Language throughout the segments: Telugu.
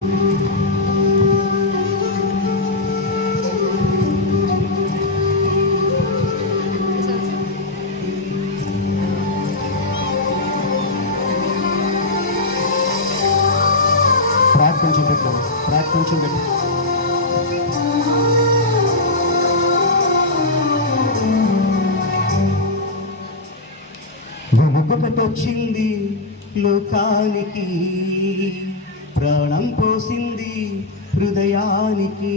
ప్రార్థన చూపెట్టాం, ప్రార్థన చూపెట్టాం. వెలుగుకటొచ్చింది లోకానికి, ప్రాణం పోసింది హృదయానికి.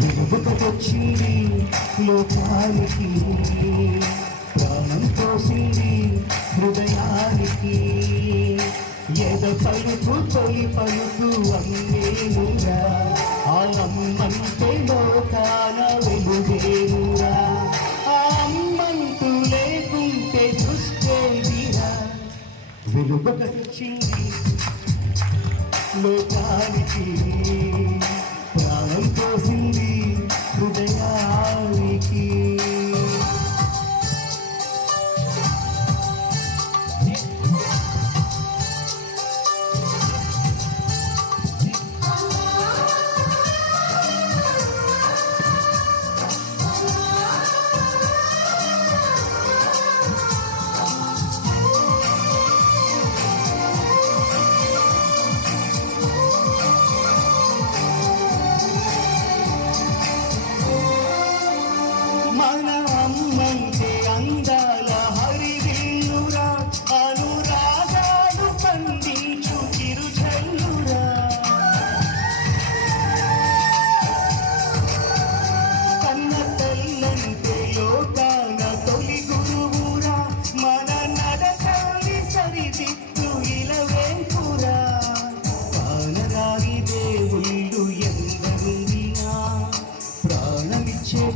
వెలుగుకటొచ్చింది లోకానికి, ప్రాణం పోసింది హృదయానికి. ఎద పలుకు తొలి పలుకు అమ్మేనురా, ఆ నమ్మంటే లోకాన వెలుగేనురా. ఆ అమ్మంటూ లేకుంటే సృష్టేదిరా. వెలుగుకొచ్చింది లోకానికి, ప్రాణం పోసింది హృదయానికి.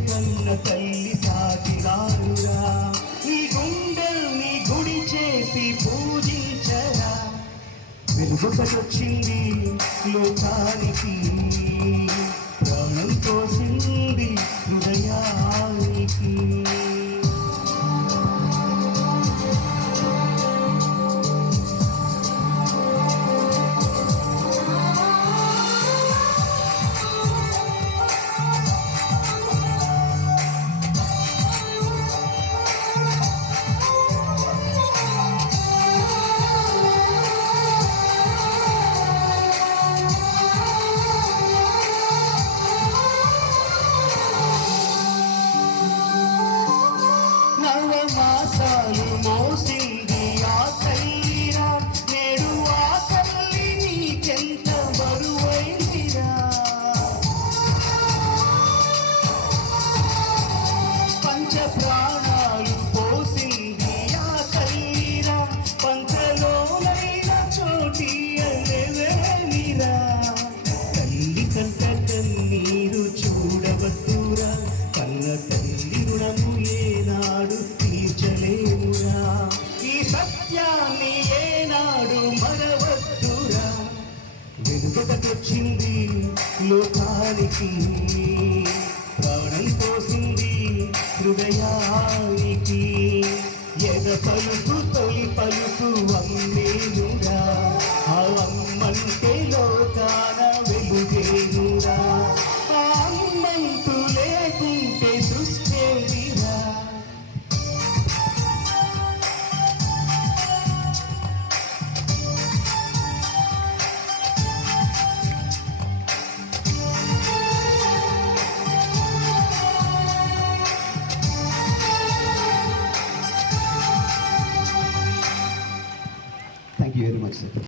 కన్న తల్లి సాగినారురా, నీ గుండెల్ని గుడి చేసి పూజించరా. వెలుగుకొచ్చింది లోకానికి, ప్రాణం పోసింది హృదయానికి. మాసాలు మోసింది ఆ తల్లిరా, నేడు ఆ తల్లి నీకెంత బరువైందిరా. పంచ ప్రాణాలు పోసింది ఆ తల్లిరా, పంచలోనైన చోటి అనేవేమిరా. తల్లి కంట కన్నీరు చూడవద్దురా, కన్న తల్లి రుణము ఏనాడు తీర్చలేమురా. ఈ సత్యాన్ని ఏనాడు మరవద్దురా. వెలుగుకొచ్చింది లోకానికి, ప్రాణం పోసింది హృదయానికి. ఎద పలుకు తొలి పలుకు అమ్మేనురా, ఆ అమ్మంటే లోకాన వెలుగేనురా. ఆ అమ్మంటూ లేకుంటే సృష్టేదిరా. Thank you very much, sir.